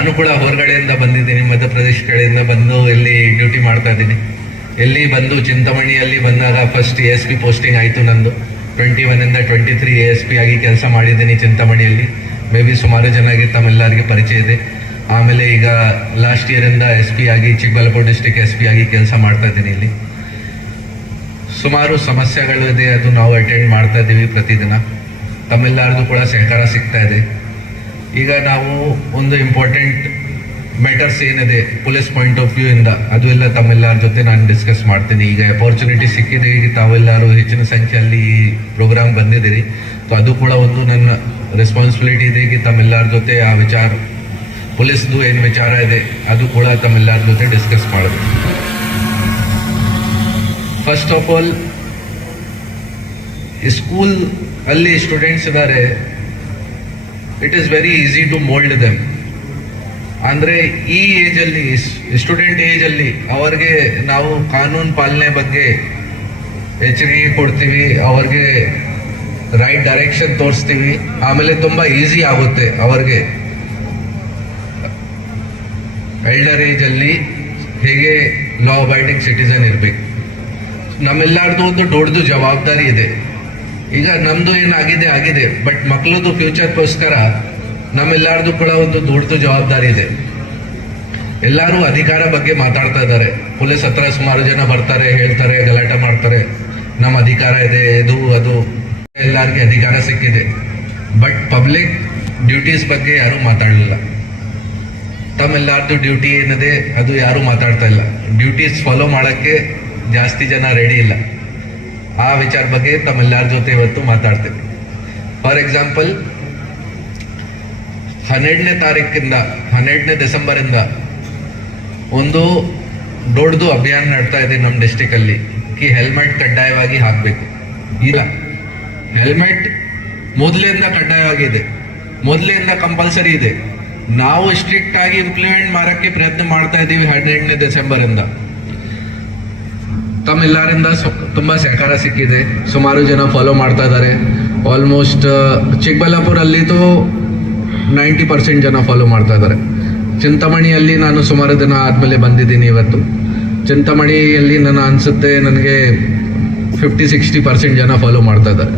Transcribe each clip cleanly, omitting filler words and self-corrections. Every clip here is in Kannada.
ನಾನು ಕೂಡ ಹೊರಗಡೆಯಿಂದ ಬಂದಿದ್ದೀನಿ, ಮಧ್ಯಪ್ರದೇಶ ಕಡೆಯಿಂದ ಬಂದು ಇಲ್ಲಿ ಡ್ಯೂಟಿ ಮಾಡ್ತಾ ಇದ್ದೀನಿ. ಎಲ್ಲಿ ಬಂದು ಚಿಂತಾಮಣಿಯಲ್ಲಿ ಬಂದಾಗ ಫಸ್ಟ್ ASP ಪೋಸ್ಟಿಂಗ್ ಆಯಿತು ನಂದು. 21 ಇಂದ 23 ASP ಆಗಿ ಕೆಲಸ ಮಾಡಿದ್ದೀನಿ ಚಿಂತಾಮಣಿಯಲ್ಲಿ. ಮೇ ಬಿ ಸುಮಾರು ಜನರಿಗೆ ತಮ್ಮೆಲ್ಲರಿಗೆ ಪರಿಚಯ ಇದೆ. ಆಮೇಲೆ ಈಗ ಲಾಸ್ಟ್ ಇಯರಿಂದ SP ಆಗಿ ಚಿಕ್ಕಬಳ್ಳಾಪುರ ಡಿಸ್ಟಿಕ್ SP ಆಗಿ ಕೆಲಸ ಮಾಡ್ತಾ ಇದ್ದೀನಿ. ಇಲ್ಲಿ ಸುಮಾರು ಸಮಸ್ಯೆಗಳಿದೆ, ಅದು ನಾವು ಅಟೆಂಡ್ ಮಾಡ್ತಾ ಇದ್ದೀವಿ ಪ್ರತಿದಿನ. ತಮ್ಮೆಲ್ಲರದು ಕೂಡ ಸಹಕಾರ ಸಿಗ್ತಾ ಇದೆ. ಈಗ ನಾವು ಒಂದು ಇಂಪಾರ್ಟೆಂಟ್ ಮ್ಯಾಟರ್ಸ್ ಏನಿದೆ ಪೊಲೀಸ್ ಪಾಯಿಂಟ್ ಆಫ್ ವ್ಯೂ ಇಂದ, ಅದು ಎಲ್ಲ ತಮ್ಮೆಲ್ಲರ ಜೊತೆ ನಾನು ಡಿಸ್ಕಸ್ ಮಾಡ್ತೀನಿ. ಈಗ ಅಪಾರ್ಚುನಿಟಿ ಸಿಕ್ಕಿದೆ, ಈಗ ತಾವೆಲ್ಲರೂ ಹೆಚ್ಚಿನ ಸಂಖ್ಯೆಯಲ್ಲಿ ಈ ಪ್ರೋಗ್ರಾಮ್ ಬಂದಿದ್ದೀರಿ. ಸೊ ಅದು ಕೂಡ ಒಂದು ನನ್ನ ರೆಸ್ಪಾನ್ಸಿಬಿಲಿಟಿ ಇದೆ कि ತಮ್ಮೆಲ್ಲರ ಜೊತೆ ಆ ವಿಚಾರ, ಪೊಲೀಸ್ದು ಏನು ವಿಚಾರ ಇದೆ ಅದು ಕೂಡ ತಮ್ಮೆಲ್ಲರ ಜೊತೆ ಡಿಸ್ಕಸ್ ಮಾಡಬೇಕು. ಫಸ್ಟ್ ಆಫ್ ಆಲ್, ಸ್ಕೂಲ್ ಅಲ್ಲಿ ಸ್ಟೂಡೆಂಟ್ಸ್ ಇದ್ದಾರೆ, it is very easy to mould them. ಅಂದರೆ ಈ ಏಜಲ್ಲಿ, ಸ್ಟೂಡೆಂಟ್ ಏಜಲ್ಲಿ ಅವ್ರಿಗೆ ನಾವು ಕಾನೂನು ಪಾಲನೆ ಬಗ್ಗೆ ಎಚ್ಚರಿಕೆ ಕೊಡ್ತೀವಿ, ಅವ್ರಿಗೆ ರೈಟ್ ಡೈರೆಕ್ಷನ್ ತೋರಿಸ್ತೀವಿ. ಆಮೇಲೆ ತುಂಬ ಈಸಿ ಆಗುತ್ತೆ ಅವ್ರಿಗೆ ಎಲ್ಡರ್ ಏಜಲ್ಲಿ ಹೇಗೆ ಲಾ ಅಬೈಡಿಂಗ್ ಸಿಟಿಸನ್ ಇರಬೇಕು. ನಮ್ಮೆಲ್ಲರದು ಒಂದು ದೊಡ್ಡದು ಜವಾಬ್ದಾರಿ ಇದೆ. ಈಗ ನಮ್ಮದು ಏನಾಗಿದೆ ಆಗಿದೆ, ಬಟ್ ಮಕ್ಕಳದು ಫ್ಯೂಚರ್ಗೋಸ್ಕರ ನಮ್ಮೆಲ್ಲರದು ಕೂಡ ಒಂದು ದೊಡ್ಡದು ಜವಾಬ್ದಾರಿ ಇದೆ. ಎಲ್ಲರೂ ಅಧಿಕಾರ ಬಗ್ಗೆ ಮಾತಾಡ್ತಾ ಇದ್ದಾರೆ. ಪೊಲೀಸ್ ಹತ್ರ ಸುಮಾರು ಜನ ಬರ್ತಾರೆ, ಹೇಳ್ತಾರೆ, ಗಲಾಟೆ ಮಾಡ್ತಾರೆ, ನಮ್ಮ ಅಧಿಕಾರ ಇದೆ, ಇದು ಅದು, ಎಲ್ಲರಿಗೆ ಅಧಿಕಾರ ಸಿಕ್ಕಿದೆ. ಬಟ್ ಪಬ್ಲಿಕ್ ಡ್ಯೂಟೀಸ್ ಬಗ್ಗೆ ಯಾರೂ ಮಾತಾಡಲಿಲ್ಲ. ತಮ್ಮೆಲ್ಲರದು ಡ್ಯೂಟಿ ಏನಿದೆ ಅದು ಯಾರೂ ಮಾತಾಡ್ತಾ ಇಲ್ಲ. ಡ್ಯೂಟೀಸ್ ಫಾಲೋ ಮಾಡೋಕ್ಕೆ ಜಾಸ್ತಿ ಜನ ರೆಡಿ ಇಲ್ಲ. ಆ ವಿಚಾರ ಬಗ್ಗೆ ತಮ್ಮೆಲ್ಲರ ಜೊತೆ ಇವತ್ತು ಮಾತಾಡ್ತೇವೆ. ಫಾರ್ ಎಕ್ಸಾಂಪಲ್, 12ನೇ ತಾರೀಕಿಂದ 12ನೇ ಡಿಸೆಂಬರಿಂದ ಒಂದು ದೊಡ್ಡದು ಅಭಿಯಾನ ನಡ್ತಾ ಇದೆ ನಮ್ಮ ಡಿಸ್ಟಿಕಲ್ಲಿ ಕಿ ಹೆಲ್ಮೆಟ್ ಕಡ್ಡಾಯವಾಗಿ ಹಾಕಬೇಕು. ಈಗ ಹೆಲ್ಮೆಟ್ ಮೊದಲಿಂದ ಕಡ್ಡಾಯವಾಗಿದೆ, ಮೊದಲಿಂದ ಕಂಪಲ್ಸರಿ ಇದೆ. ನಾವು ಸ್ಟ್ರಿಕ್ಟ್ ಆಗಿ ಇಂಪ್ಲಿಮೆಂಟ್ ಮಾಡೋಕ್ಕೆ ಪ್ರಯತ್ನ ಮಾಡ್ತಾ ಇದ್ದೀವಿ 12ನೇ ಡಿಸೆಂಬರಿಂದ. ತಮ್ಮೆಲ್ಲರಿಂದ ತುಂಬ ಸಹಕಾರ ಸಿಕ್ಕಿದೆ, ಸುಮಾರು ಜನ ಫಾಲೋ ಮಾಡ್ತಾ ಇದ್ದಾರೆ. ಆಲ್ಮೋಸ್ಟ್ ಚಿಕ್ಕಬಳ್ಳಾಪುರಲ್ಲಿತು 90% ಜನ ಫಾಲೋ ಮಾಡ್ತಾ ಇದ್ದಾರೆ. ಚಿಂತಾಮಣಿಯಲ್ಲಿ ನಾನು ಸುಮಾರು ದಿನ ಆದಮೇಲೆ ಬಂದಿದ್ದೀನಿ ಇವತ್ತು. ಚಿಂತಾಮಣಿಯಲ್ಲಿ ನಾನು ಅನಿಸುತ್ತೆ ನನಗೆ 50-60% ಜನ ಫಾಲೋ ಮಾಡ್ತಾ ಇದ್ದಾರೆ.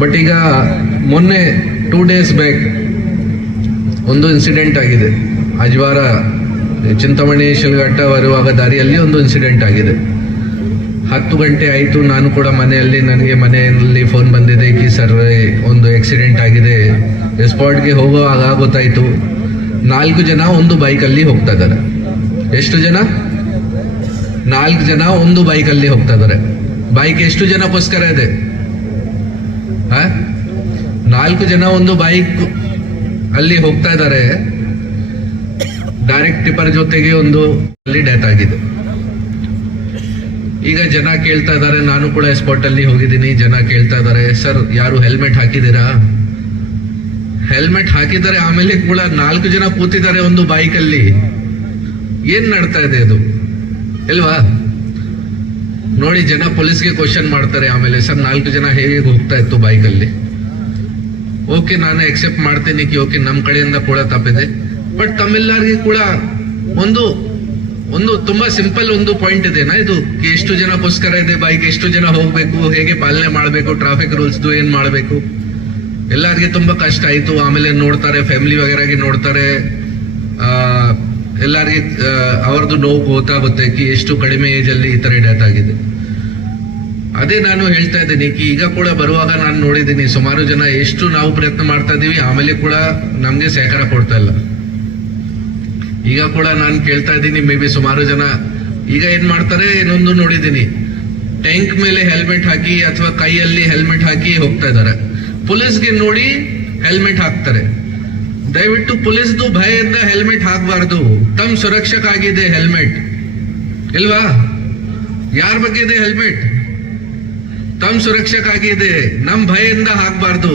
ಬಟ್ ಈಗ ಮೊನ್ನೆ 2 days ಬ್ಯಾಕ್ ಒಂದು ಇನ್ಸಿಡೆಂಟ್ ಆಗಿದೆ. ಅಜ್ವಾರ ಚಿಂತಾಮಣಿ ಶಿಲ್ಘಟ್ಟ ಬರುವಾಗ ದಾರಿಯಲ್ಲಿ ಒಂದು ಇನ್ಸಿಡೆಂಟ್ ಆಗಿದೆ. 10 ಗಂಟೆ ಆಯಿತು, ನಾನು ಕೂಡ ನನಗೆ ಮನೆಯಲ್ಲಿ ಫೋನ್ ಬಂದಿದೆ ಕಿ ಸರ್ ಒಂದು ಆಕ್ಸಿಡೆಂಟ್ ಆಗಿದೆ. ಸ್ಪಾಟ್ಗೆ ಹೋಗುವಾಗ ಗೊತ್ತಾಯಿತು 4 ಜನ ಒಂದು ಬೈಕಲ್ಲಿ ಹೋಗ್ತಾ ಇದ್ದಾರೆ. ಎಷ್ಟು ಜನ? 4 ಜನ ಒಂದು ಬೈಕಲ್ಲಿ ಹೋಗ್ತಾ ಇದ್ದಾರೆ. ಬೈಕ್ ಎಷ್ಟು ಜನಕ್ಕೋಸ್ಕರ ಇದೆ? 4 ಜನ ಒಂದು ಬೈಕ್ ಅಲ್ಲಿ ಹೋಗ್ತಾ ಇದ್ದಾರೆ. ಡೈರೆಕ್ಟ್ ಟಿಪ್ಪರ್ ಜೊತೆಗೆ ಒಂದು ಅಲ್ಲಿ ಡೆತ್ ಆಗಿದೆ. ಈಗ ಜನ ಕೇಳ್ತಾ ಇದ್ದಾರೆ, ನಾನು ಕೂಡ ಸ್ಪಾಟ್ ಅಲ್ಲಿ ಹೋಗಿದ್ದೀನಿ, ಜನ ಕೇಳ್ತಾ ಇದ್ದಾರೆ, ಸರ್ ಯಾರು ಹೆಲ್ಮೆಟ್ ಹಾಕಿದ್ದೀರಾ? ಹೆಲ್ಮೆಟ್ ಹಾಕಿದ್ದಾರೆ, ಆಮೇಲೆ ಕೂಡ 4 ಜನ ಕೂತಿದ್ದಾರೆ ಒಂದು ಬೈಕ್ ಅಲ್ಲಿ. ಏನ್ ನಡ್ತಾ ಇದೆ ಅದು ಇಲ್ವಾ? ನೋಡಿ, ಜನ ಪೊಲೀಸ್ಗೆ ಕ್ವಶನ್ ಮಾಡ್ತಾರೆ. ಆಮೇಲೆ ಸರ್ 4 ಜನ ಹೇಗೆ ಹೋಗ್ತಾ ಇತ್ತು ಬೈಕ್ ಅಲ್ಲಿ? ಓಕೆ, ನಾನು ಎಕ್ಸೆಪ್ಟ್ ಮಾಡ್ತೇನೆ ಕಿ ಓಕೆ ನಮ್ಮ ಕಡೆಯಿಂದ ಕೂಡ ತಪ್ಪಿದೆ. ಬಟ್ ತಮ್ಮೆಲ್ಲರಿಗೂ ಕೂಡ ಒಂದು ತುಂಬಾ ಸಿಂಪಲ್ ಒಂದು ಪಾಯಿಂಟ್ ಇದೆನಾ ಇದು, ಎಷ್ಟು ಜನಕ್ಕೋಸ್ಕರ ಇದೆ ಬೈಕ್, ಎಷ್ಟು ಜನ ಹೋಗ್ಬೇಕು, ಹೇಗೆ ಪಾಲನೆ ಮಾಡಬೇಕು, ಟ್ರಾಫಿಕ್ ರೂಲ್ಸ್ದು ಏನ್ ಮಾಡಬೇಕು, ಎಲ್ಲರಿಗೆ ತುಂಬಾ ಕಷ್ಟ ಆಯ್ತು. ಆಮೇಲೆ ನೋಡ್ತಾರೆ, ಫ್ಯಾಮಿಲಿ ವಗೇರಾಗಿ ನೋಡ್ತಾರೆ, ಎಲ್ಲರಿಗೆ ಅವ್ರದ್ದು ನೋವು ಗೊತ್ತಾಗುತ್ತೆ ಕಿ ಎಷ್ಟು ಕಡಿಮೆ ಏಜ್ ಅಲ್ಲಿ ಈ ತರ ಡೆತ್ ಆಗಿದೆ. ಅದೇ ನಾನು ಹೇಳ್ತಾ ಇದ್ದೀನಿ ಕಿ ಈಗ ಕೂಡ ಬರುವಾಗ ನಾನು ನೋಡಿದ್ದೀನಿ ಸುಮಾರು ಜನ ಎಷ್ಟು ನಾವು ಪ್ರಯತ್ನ ಮಾಡ್ತಾ ಇದೀವಿ, ಆಮೇಲೆ ಕೂಡ ನಮ್ಗೆ ಸಹಕಾರ ಕೊಡ್ತಾ ಇಲ್ಲ. ಈಗ ಕೂಡ ನಾನು ಕೇಳ್ತಾ ಇದ್ದೀನಿ, ಮೇ ಬಿ ಸುಮಾರು ಜನ ಈಗ ಏನ್ ಮಾಡ್ತಾರೆ, ಇನ್ನೊಂದು ನೋಡಿದ್ದೀನಿ, ಟ್ಯಾಂಕ್ ಮೇಲೆ ಹೆಲ್ಮೆಟ್ ಹಾಕಿ ಅಥವಾ ಕೈಯಲ್ಲಿ ಹೆಲ್ಮೆಟ್ ಹಾಕಿ ಹೋಗ್ತಾ ಇದ್ದಾರೆ. ಪೊಲೀಸ್ಗೆ ನೋಡಿ ಹೆಲ್ಮೆಟ್ ಹಾಕ್ತಾರೆ. ದಯವಿಟ್ಟು ಪೊಲೀಸ್ದು ಭಯದಿಂದ ಹೆಲ್ಮೆಟ್ ಹಾಕಬಾರ್ದು. ತಮ್ಮ ಸುರಕ್ಷಕ್ಕಾಗಿದೆ ಹೆಲ್ಮೆಟ್ ಇಲ್ವಾ? ಯಾರ ಬಗ್ಗೆ ಇದೆ ಹೆಲ್ಮೆಟ್? ತಮ್ಮ ಸುರಕ್ಷಕ್ಕಾಗಿದೆ, ನಮ್ ಭಯದಿಂದ ಹಾಕಬಾರ್ದು.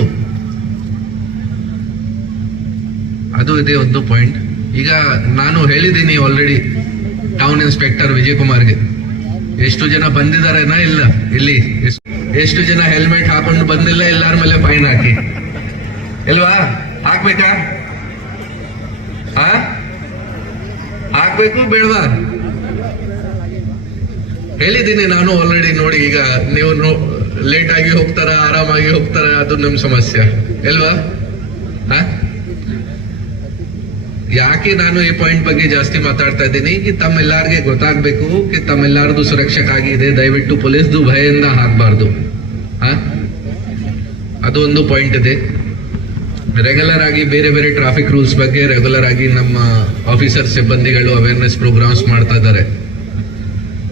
ಅದು ಇದೆ ಒಂದು ಪಾಯಿಂಟ್. ಈಗ ನಾನು ಹೇಳಿದ್ದೀನಿ ಆಲ್ರೆಡಿ ಟೌನ್ ಇನ್ಸ್ಪೆಕ್ಟರ್ ವಿಜಯ್ ಕುಮಾರ್ಗೆ, ಎಷ್ಟು ಜನ ಬಂದಿದ್ದಾರೆನಾ ಇಲ್ಲ, ಇಲ್ಲಿ ಎಷ್ಟು ಜನ ಹೆಲ್ಮೆಟ್ ಹಾಕೊಂಡು ಬಂದಿಲ್ಲ, ಎಲ್ಲರ ಮೇಲೆ ಫೈನ್ ಹಾಕಿ. ಇಲ್ವಾ? ಹಾಕ್ಬೇಕಾ? ಹಾಕ್ಬೇಕು ಬೇಡವಾ? ಹೇಳಿದ್ದೀನಿ ನಾನು ಆಲ್ರೆಡಿ. ನೋಡಿ, ಈಗ ನೀವು ಲೇಟ್ ಆಗಿ ಹೋಗ್ತಾರ, ಆರಾಮಾಗಿ ಹೋಗ್ತಾರ, ಅದು ನಿಮ್ ಸಮಸ್ಯೆ ಅಲ್ವಾ? ಯಾಕೆ ನಾನು ಈ ಪಾಯಿಂಟ್ ಬಗ್ಗೆ ಜಾಸ್ತಿ ಮಾತಾಡ್ತಾ ಇದ್ದೀನಿ ಕಿ ತಮ್ಮೆಲ್ಲಾರ್ಗೆ ಗೊತ್ತಾಗ್ಬೇಕು ಕಿ ತಮ್ಮೆಲ್ಲಾರ್ದು ಸುರಕ್ಷಕ್ಕಾಗಿ ಇದೆ. ದಯವಿಟ್ಟು ಪೊಲೀಸ್ದು ಭಯದಿಂದ ಹಾಕ್ಬಾರ್ದು. ಅದು ಒಂದು ಪಾಯಿಂಟ್ ಇದೆ. ರೆಗ್ಯುಲರ್ ಆಗಿ ಬೇರೆ ಬೇರೆ ಟ್ರಾಫಿಕ್ ರೂಲ್ಸ್ ಬಗ್ಗೆ ರೆಗ್ಯುಲರ್ ಆಗಿ ನಮ್ಮ ಆಫೀಸರ್ ಸಿಬ್ಬಂದಿಗಳು ಅವೇರ್ನೆಸ್ ಪ್ರೋಗ್ರಾಮ್ಸ್ ಮಾಡ್ತಾ ಇದ್ದಾರೆ.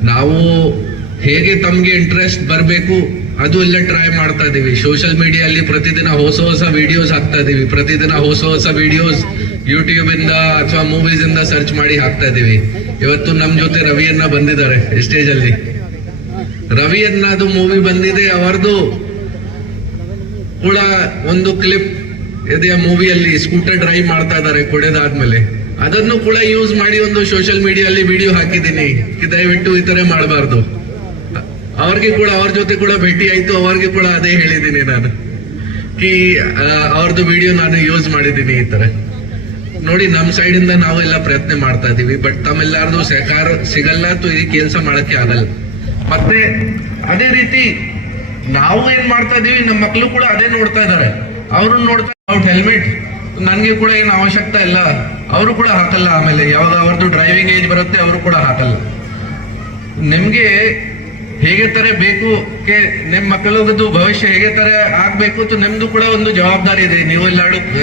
ನಾವು ಹೇಗೆ ತಮ್ಗೆ ಇಂಟ್ರೆಸ್ಟ್ ಬರಬೇಕು ಅದು ಎಲ್ಲ ಟ್ರೈ ಮಾಡ್ತಾ ಇದೀವಿ. ಸೋಷಿಯಲ್ ಮೀಡಿಯಲ್ಲಿ ಪ್ರತಿದಿನ ಹೊಸ ಹೊಸ ವಿಡಿಯೋಸ್ ಹಾಕ್ತಾ ಇದೀವಿ. ಪ್ರತಿದಿನ ಹೊಸ ಹೊಸ ವಿಡಿಯೋಸ್ ಯೂಟ್ಯೂಬ್ ಇಂದ ಅಥವಾ ಮೂವೀಸ್ ಇಂದ ಸರ್ಚ್ ಮಾಡಿ ಹಾಕ್ತಾ ಇದೀವಿ. ಇವತ್ತು ನಮ್ ಜೊತೆ ರವಿಯನ್ನ ಬಂದಿದ್ದಾರೆ ಸ್ಟೇಜ್ ಅಲ್ಲಿ. ರವಿಯನ್ನದು ಮೂವಿ ಬಂದಿದೆ, ಅವರದು ಕೂಡ ಒಂದು ಕ್ಲಿಪ್ ಇದೆ ಮೂವಿಯಲ್ಲಿ. ಸ್ಕೂಟರ್ ಡ್ರೈವ್ ಮಾಡ್ತಾ ಇದ್ದಾರೆ ಕೊಡೆದಾದ್ಮೇಲೆ. ಅದನ್ನು ಕೂಡ ಯೂಸ್ ಮಾಡಿ ಒಂದು ಸೋಷಿಯಲ್ ಮೀಡಿಯಲ್ಲಿ ವಿಡಿಯೋ ಹಾಕಿದ್ದೀನಿ. ದಯವಿಟ್ಟು ಈ ತರ ಮಾಡಬಾರ್ದು. ಅವ್ರಿಗೆ ಕೂಡ ಅವ್ರ ಜೊತೆ ಕೂಡ ಭೇಟಿ ಆಯ್ತು. ಅವ್ರಿಗೆ ಕೂಡ ಅದೇ ಹೇಳಿದ್ದೀನಿ ನಾನು ಕಿ ಅವ್ರದ್ದು ವಿಡಿಯೋ ನಾನು ಯೂಸ್ ಮಾಡಿದ್ದೀನಿ ಈ ತರ. ನೋಡಿ, ನಮ್ ಸೈಡ್ ಇಂದ ನಾವೆಲ್ಲ ಪ್ರಯತ್ನ ಮಾಡ್ತಾ ಇದೀವಿ. ಬಟ್ ತಮ್ಮೆಲ್ಲಾರ್ದು ಸಹಕಾರ ಸಿಗಲ್ಲ ತು ಈ ಕೆಲಸ ಮಾಡಕ್ಕೆ ಆಗಲ್ಲ. ಮತ್ತೆ ಅದೇ ರೀತಿ ನಾವು ಏನ್ ಮಾಡ್ತಾ ಇದೀವಿ, ನಮ್ಮ ಮಕ್ಕಳು ಕೂಡ ಅದೇ ನೋಡ್ತಾ ಇದಾರೆ. ಅವ್ರು ನೋಡ್ತಾ ಹೆಲ್ಮೆಟ್ ನನ್ಗೆ ಕೂಡ ಏನು ಅವಶ್ಯಕತೆ ಇಲ್ಲ, ಅವರು ಕೂಡ ಹಾಕಲ್ಲ. ಆಮೇಲೆ ಯಾವಾಗ ಅವ್ರದ್ದು ಡ್ರೈವಿಂಗ್ ಏಜ್ ಬರುತ್ತೆ ಅವರು ಕೂಡ ಹಾಕಲ್ಲ. ನಿಮ್ಗೆ ಹೇಗೆ ತರ ಬೇಕು ನಿಮ್ ಮಕ್ಕಳದ್ದು ಭವಿಷ್ಯ ಹೇಗೆ ತರ ಆಗ್ಬೇಕು ನಿಮ್ದು ಕೂಡ ಒಂದು ಜವಾಬ್ದಾರಿ ಇದೆ. ನೀವು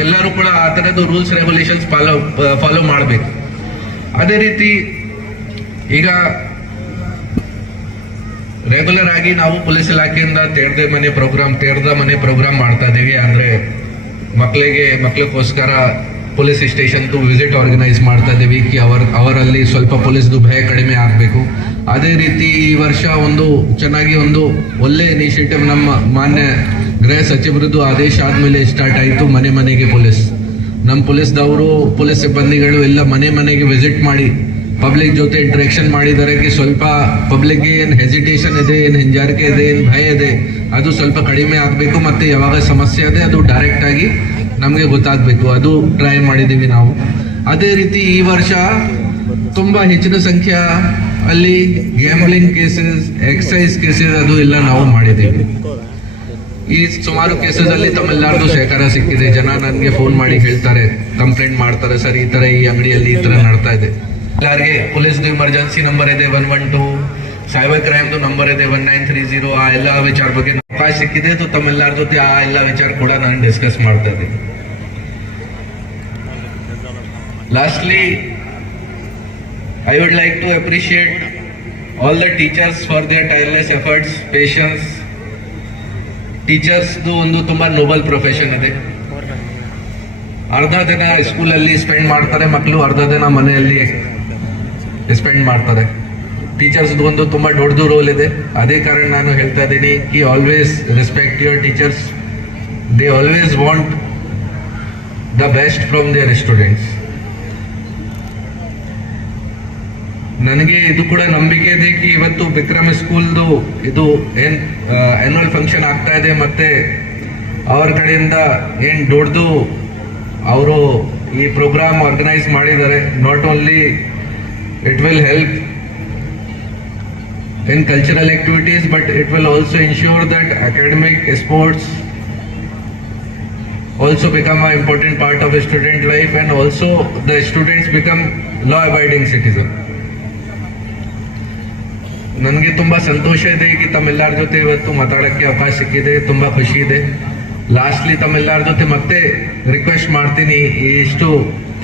ಎಲ್ಲರೂ ಕೂಡ ಆ ತರದ್ದು ರೂಲ್ಸ್ ರೆಗ್ಯುಲೇಷನ್ಸ್ ಫಾಲೋ ಮಾಡಬೇಕು. ಅದೇ ರೀತಿ ಈಗ ರೆಗ್ಯುಲರ್ ಆಗಿ ನಾವು ಪೊಲೀಸ್ ಇಲಾಖೆಯಿಂದ ತೇರ್ದ ಮನೆ ಪ್ರೋಗ್ರಾಮ್ ಮಾಡ್ತಾ ಇದೀವಿ. ಅಂದ್ರೆ ಮಕ್ಕಳಿಗೋಸ್ಕರ ಪೊಲೀಸ್ ಸ್ಟೇಷನ್ ವಿಸಿಟ್ ಆರ್ಗನೈಸ್ ಮಾಡ್ತಾ ಇದೀವಿ ಕಿ ಅವರಲ್ಲಿ ಸ್ವಲ್ಪ ಪೊಲೀಸ್ದು ಭಯ ಕಡಿಮೆ ಆಗ್ಬೇಕು. ಅದೇ ರೀತಿ ಈ ವರ್ಷ ಒಂದು ಚೆನ್ನಾಗಿ ಒಂದು ಒಳ್ಳೆ ಇನಿಷಿಯೇಟಿವ್ ನಮ್ಮ ಮಾನ್ಯ ಗೃಹ ಸಚಿವರದ್ದು ಆದೇಶ ಆದ್ಮೇಲೆ ಸ್ಟಾರ್ಟ್ ಆಯಿತು. ಮನೆ ಮನೆಗೆ ಪೊಲೀಸ್. ನಮ್ಮ ಪೊಲೀಸ್ದವರು ಪೊಲೀಸ್ ಸಿಬ್ಬಂದಿಗಳು ಎಲ್ಲ ಮನೆ ಮನೆಗೆ ವಿಸಿಟ್ ಮಾಡಿ ಪಬ್ಲಿಕ್ ಜೊತೆ ಇಂಟ್ರಾಕ್ಷನ್ ಮಾಡಿದರೆ ಸ್ವಲ್ಪ ಪಬ್ಲಿಕ್ಗೆ ಏನು ಹೆಸಿಟೇಷನ್ ಇದೆ, ಏನು ಹಿಂಜಾರಿಕೆ ಇದೆ, ಏನು ಭಯ ಇದೆ, ಅದು ಸ್ವಲ್ಪ ಕಡಿಮೆ ಆಗಬೇಕು. ಮತ್ತೆ ಯಾವಾಗ ಸಮಸ್ಯೆ ಇದೆ ಅದು ಡೈರೆಕ್ಟ್ ಆಗಿ ನಮಗೆ ಗೊತ್ತಾಗಬೇಕು. ಅದು ಟ್ರೈ ಮಾಡಿದ್ದೀವಿ ನಾವು. ಅದೇ ರೀತಿ ಈ ವರ್ಷ ತುಂಬಾ ಹೆಚ್ಚಿನ ಸಂಖ್ಯೆ ಅಲ್ಲಿ ಗ್ಯಾಮ್ಲಿಂಗ್ ಕೇಸಸ್, ಎಕ್ಸೈಸ್ ಕೇಸಸ್ ಅದು ಎಲ್ಲ ನಾವು ಮಾಡಿದ್ದೀವಿ. ಈ ಸುಮಾರು ಕೇಸಸ್ ಅಲ್ಲಿ ತಮ್ಮೆಲ್ಲಾರ್ದು ಸಹಕಾರ ಸಿಕ್ಕಿದೆ. ಜನ ನನಗೆ ಫೋನ್ ಮಾಡಿ ಹೇಳ್ತಾರೆ, ಕಂಪ್ಲೇಂಟ್ ಮಾಡ್ತಾರೆ, ಸರ್ ಈ ತರ ಈ ಅಂಗಡಿಯಲ್ಲಿ ಈ ತರ ನಡ್ತಾ ಇದೆ. ಎಲ್ಲರಿಗೆ ಪೊಲೀಸ್ದು ಇಮರ್ಜೆನ್ಸಿ ನಂಬರ್ ಇದೆ 112, ಸೈಬರ್ ಕ್ರೈಮ್ದು ನಂಬರ್ ಇದೆ 1930. ಆ ಎಲ್ಲ ವಿಚಾರ ಬಗ್ಗೆ ಅವಕಾಶ ಸಿಕ್ಕಿದೆ. ತಮ್ಮೆಲ್ಲರ ಜೊತೆ ಆ ಎಲ್ಲ ವಿಚಾರ ಕೂಡ ನಾನು ಡಿಸ್ಕಸ್ ಮಾಡ್ತಾ ಇದ್ದೀನಿ. Lastly I would like to appreciate all the teachers for their tireless efforts, patience. ಟೀಚರ್ಸ್ದು ಒಂದು ತುಂಬಾ ನೋಬಲ್ ಪ್ರೊಫೆಷನ್ ಇದೆ. ಅರ್ಧ ದಿನ ಸ್ಕೂಲಲ್ಲಿ ಸ್ಪೆಂಡ್ ಮಾಡ್ತಾರೆ ಮಕ್ಕಳು, ಅರ್ಧ ದಿನ ಮನೆಯಲ್ಲಿ ಸ್ಪೆಂಡ್ ಮಾಡ್ತಾರೆ. ಟೀಚರ್ಸ್ದು ಒಂದು ತುಂಬಾ ದೊಡ್ಡದು ರೋಲ್ ಇದೆ. ಅದೇ ಕಾರಣ ನಾನು ಹೇಳ್ತಾ ಇದ್ದೀನಿ ಕಿ always respect your teachers. They always want the best from their students. ನನಗೆ ಇದು ಕೂಡ ನಂಬಿಕೆ ಇದೆ ಕಿ ಇವತ್ತು ವಿಕ್ರಮ್ ಸ್ಕೂಲ್ದು ಇದು ಏನ್ ಆನ್ಯುವಲ್ ಫಂಕ್ಷನ್ ಆಗ್ತಾ ಇದೆ, ಮತ್ತೆ ಅವ್ರ ಕಡೆಯಿಂದ ಏನ್ ದೊಡ್ಡದು ಅವರು ಈ ಪ್ರೋಗ್ರಾಮ್ ಆರ್ಗನೈಸ್ ಮಾಡಿದ್ದಾರೆ. Not only it will help in cultural activities, but it will also ensure that academic sports also become an important part of a student life, and also the students become law abiding citizen. ನನಗೆ ತುಂಬಾ ಸಂತೋಷ ಇದೆ ಕಿ ತಮ್ಮೆಲ್ಲರ ಜೊತೆ ಇವತ್ತು ಮಾತಾಡಕ್ಕೆ ಅವಕಾಶ ಸಿಕ್ಕಿದೆ. ತುಂಬಾ ಖುಷಿ ಇದೆ. ಲಾಸ್ಟ್ಲಿ ತಮ್ಮೆಲ್ಲರ ಜೊತೆ ಮತ್ತೆ ರಿಕ್ವೆಸ್ಟ್ ಮಾಡ್ತೀನಿ, ಇಷ್ಟು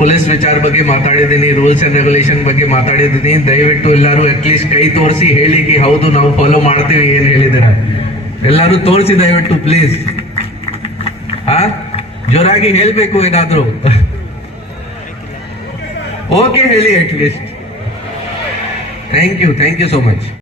ಪೊಲೀಸ್ ವಿಚಾರ ಬಗ್ಗೆ ಮಾತಾಡಿದ್ದೀನಿ, ರೂಲ್ಸ್ ಅಂಡ್ ರೆಗ್ಯುಲೇಷನ್ ಬಗ್ಗೆ ಮಾತಾಡಿದ್ದೀನಿ. ದಯವಿಟ್ಟು ಎಲ್ಲರೂ ಅಟ್ಲೀಸ್ಟ್ ಕೈ ತೋರಿಸಿ ಹೇಳಿ ಕಿ ಹೌದು ನಾವು ಫಾಲೋ ಮಾಡ್ತೀವಿ ಏನ್ ಹೇಳಿದಿರ. ಎಲ್ಲರೂ ತೋರಿಸಿ ದಯವಿಟ್ಟು ಪ್ಲೀಸ್. ಜೋರಾಗಿ ಹೇಳ್ಬೇಕು ಏನಾದ್ರು. ಓಕೆ ಹೇಳಿ at least. Thank you so much.